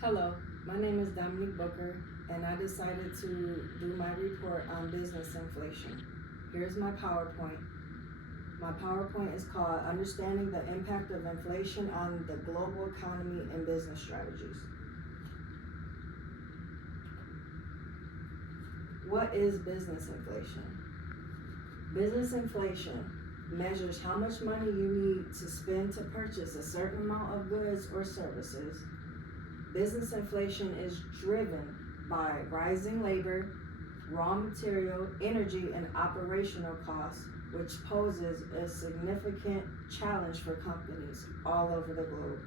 Hello, my name is Dominique Booker, and I decided to do my report on business inflation. Here's my PowerPoint. My PowerPoint is called Understanding the Impact of Inflation on the Global Economy and Business Strategies. What is business inflation? Business inflation measures how much money you need to spend to purchase a certain amount of goods or services. Business inflation is driven by rising labor, raw material, energy, and operational costs, which poses a significant challenge for companies all over the globe.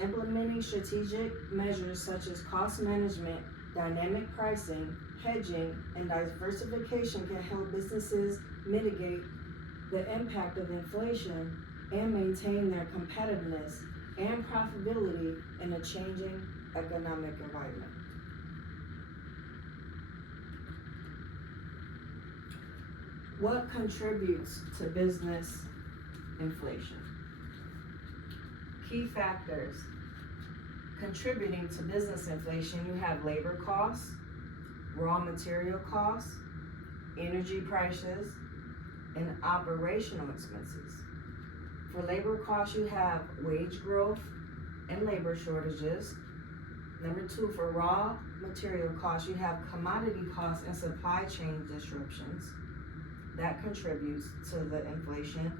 Implementing strategic measures such as cost management, dynamic pricing, hedging, and diversification can help businesses mitigate the impact of inflation and maintain their competitiveness and profitability in a changing economic environment. What contributes to business inflation? Key factors contributing to business inflation: you have labor costs, raw material costs, energy prices, and operational expenses. For labor costs, you have wage growth and labor shortages. Number two, for raw material costs, you have commodity costs and supply chain disruptions. That contributes to the inflation.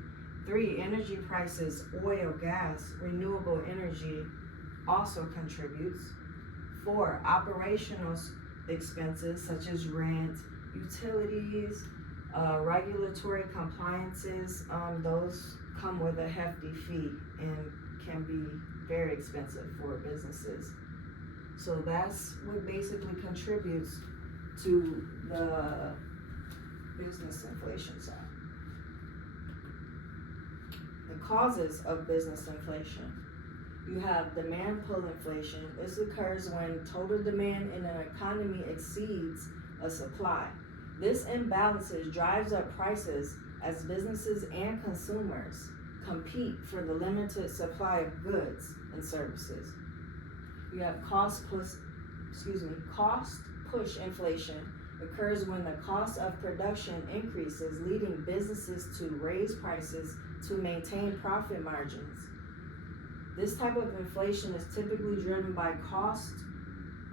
Three, energy prices, oil, gas, renewable energy also contributes. Four, operational expenses such as rent, utilities, regulatory compliances, those come with a hefty fee and can be very expensive for businesses. So that's what basically contributes to the business inflation side. The causes of business inflation: you have demand pull inflation. This occurs when total demand in an economy exceeds a supply. This imbalance drives up prices as businesses and consumers compete for the limited supply of goods and services. You have cost push inflation occurs when the cost of production increases, leading businesses to raise prices to maintain profit margins. This type of inflation is typically driven by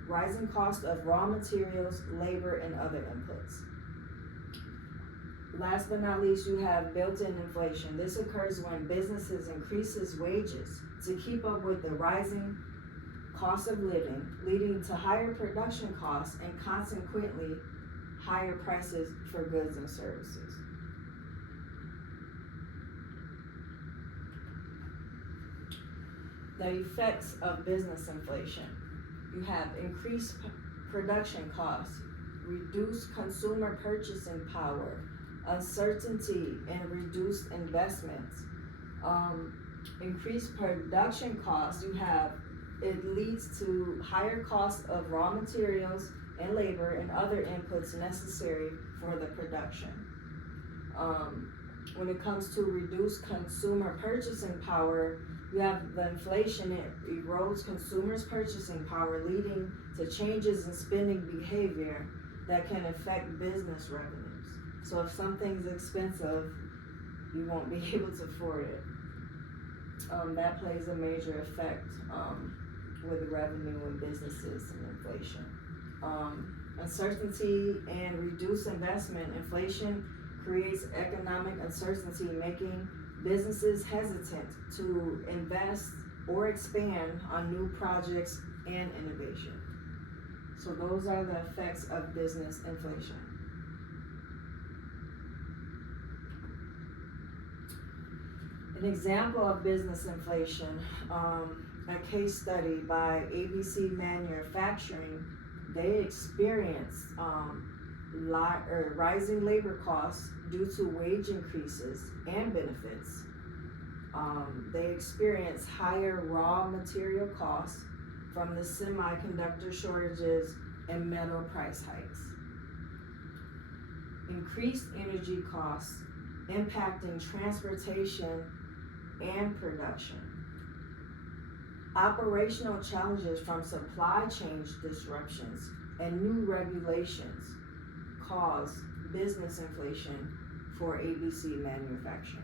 rising cost of raw materials, labor, and other inputs. Last but not least, you have built-in inflation. This occurs when businesses increases wages to keep up with the rising cost of living, leading to higher production costs and consequently higher prices for goods and services. The effects of business inflation: you have increased production costs, reduced consumer purchasing power, uncertainty and reduced investments. Increased production costs, it leads to higher costs of raw materials and labor and other inputs necessary for the production. When it comes to reduced consumer purchasing power, you have the inflation. It erodes consumers' purchasing power, leading to changes in spending behavior that can affect business revenues. So if something's expensive, you won't be able to afford it. That plays a major effect with revenue and businesses and inflation. Uncertainty and reduced investment. Inflation creates economic uncertainty, making businesses hesitant to invest or expand on new projects and innovation. So those are the effects of business inflation. An example of business inflation, a case study by ABC Manufacturing. They experienced rising labor costs due to wage increases and benefits. They experienced higher raw material costs from the semiconductor shortages and metal price hikes. Increased energy costs impacting transportation and production. Operational challenges from supply chain disruptions and new regulations cause business inflation for ABC manufacturing.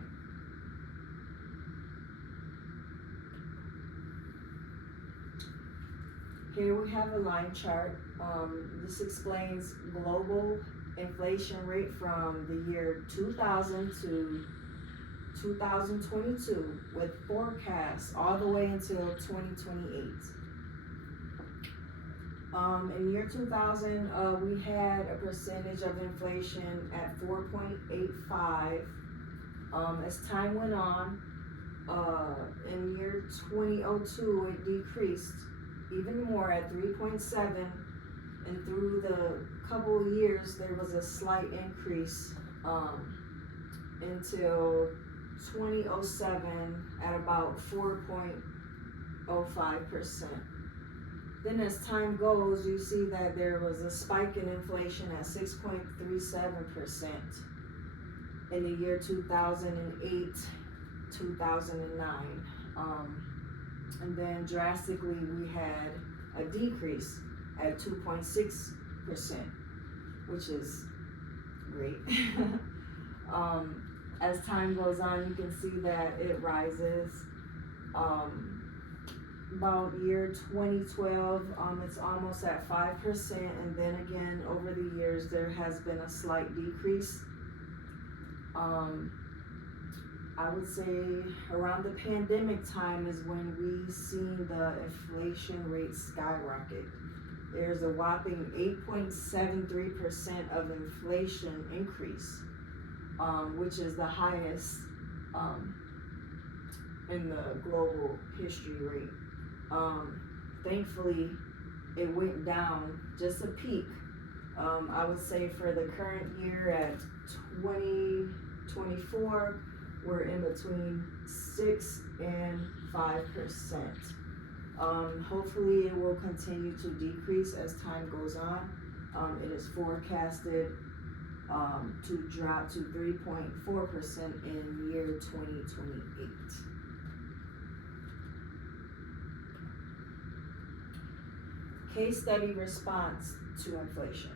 Here we have a line chart. This explains global inflation rate from the year 2000 to 2022 with forecasts all the way until 2028. In year 2000, we had a percentage of inflation at 4.85. As time went on, in year 2002, it decreased even more at 3.7, and through the couple of years, there was a slight increase until 2007 at about 4.05%. Then as time goes, you see that there was a spike in inflation at 6.37% in the year 2008, 2009. And then drastically we had a decrease at 2.6%, which is great. As time goes on, you can see that it rises. About year 2012, it's almost at 5%, and then again over the years there has been a slight decrease. I would say around the pandemic time is when we seen the inflation rate skyrocket. There's a whopping 8.73% of inflation increase, which is the highest in the global history rate. Thankfully, it went down just a peak. I would say for the current year at 2024, we're in between 6 and 5%. Hopefully it will continue to decrease as time goes on. It is forecasted to drop to 3.4% in year 2028. Case study response to inflation.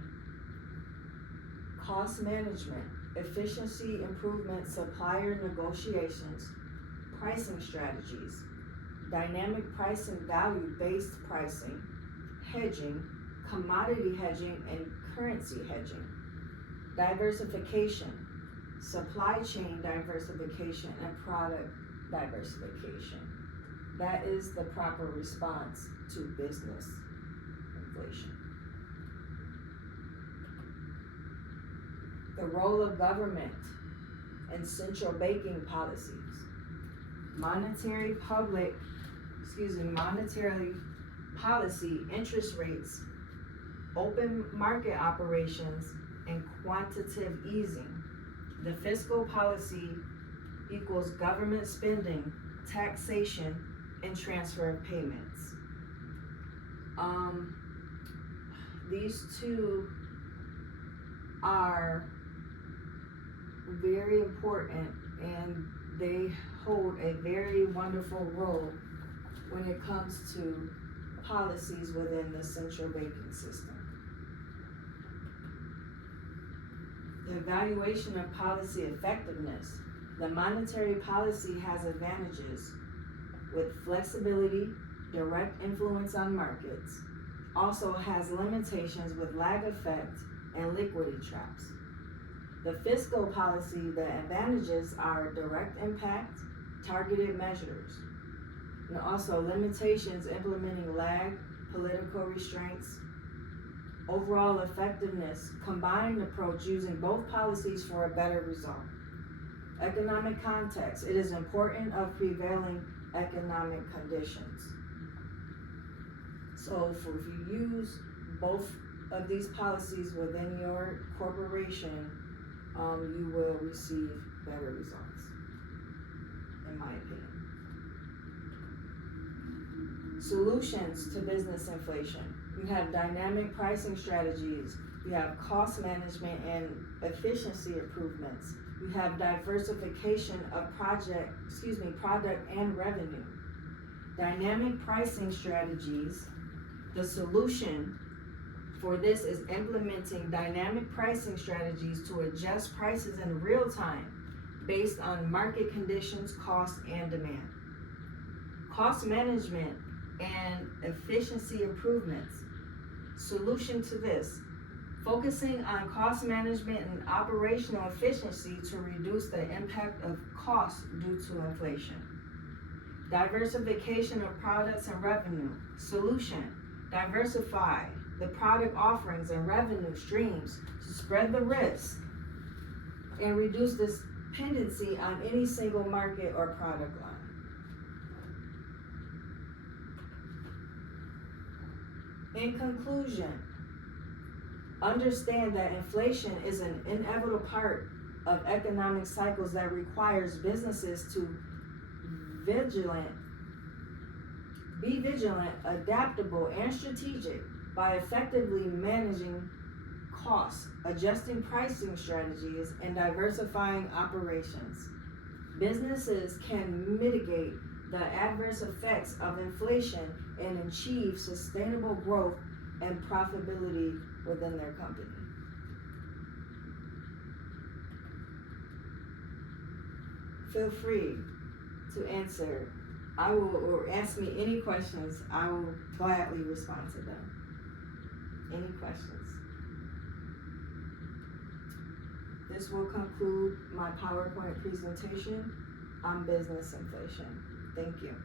Cost management, efficiency improvement, supplier negotiations, pricing strategies, dynamic pricing, value-based pricing, hedging, commodity hedging, and currency hedging, diversification, supply chain diversification, and product diversification. That is the proper response to business inflation. The role of government and central banking policies. Monetary policy, interest rates, open market operations, and quantitative easing. The fiscal policy equals government spending, taxation, and transfer of payments. These two are very important, and they hold a very wonderful role when it comes to policies within the central banking system. The evaluation of policy effectiveness. The monetary policy has advantages with flexibility, direct influence on markets, also has limitations with lag effect and liquidity traps. The fiscal policy, the advantages are direct impact, targeted measures, and also limitations implementing lag, political restraints, overall effectiveness, combined approach using both policies for a better result. Economic context, it is important of prevailing economic conditions. So if you use both of these policies within your corporation, you will receive better results, in my opinion. Solutions to business inflation. You have dynamic pricing strategies. You have cost management and efficiency improvements. You have diversification of product and revenue. Dynamic pricing strategies. The solution for this is implementing dynamic pricing strategies to adjust prices in real time based on market conditions, cost, and demand. Cost management and efficiency improvements. Solution to this: focusing on cost management and operational efficiency to reduce the impact of costs due to inflation. Diversification of products and revenue. Solution: diversify the product offerings and revenue streams to spread the risk and reduce dependency on any single market or product line. In conclusion, understand that inflation is an inevitable part of economic cycles that requires businesses to be vigilant, adaptable, and strategic by effectively managing costs, adjusting pricing strategies, and diversifying operations. Businesses can mitigate the adverse effects of inflation and achieve sustainable growth and profitability within their company. Feel free to answer. Or ask me any questions. I will gladly respond to them. Any questions? This will conclude my PowerPoint presentation on business inflation. Thank you.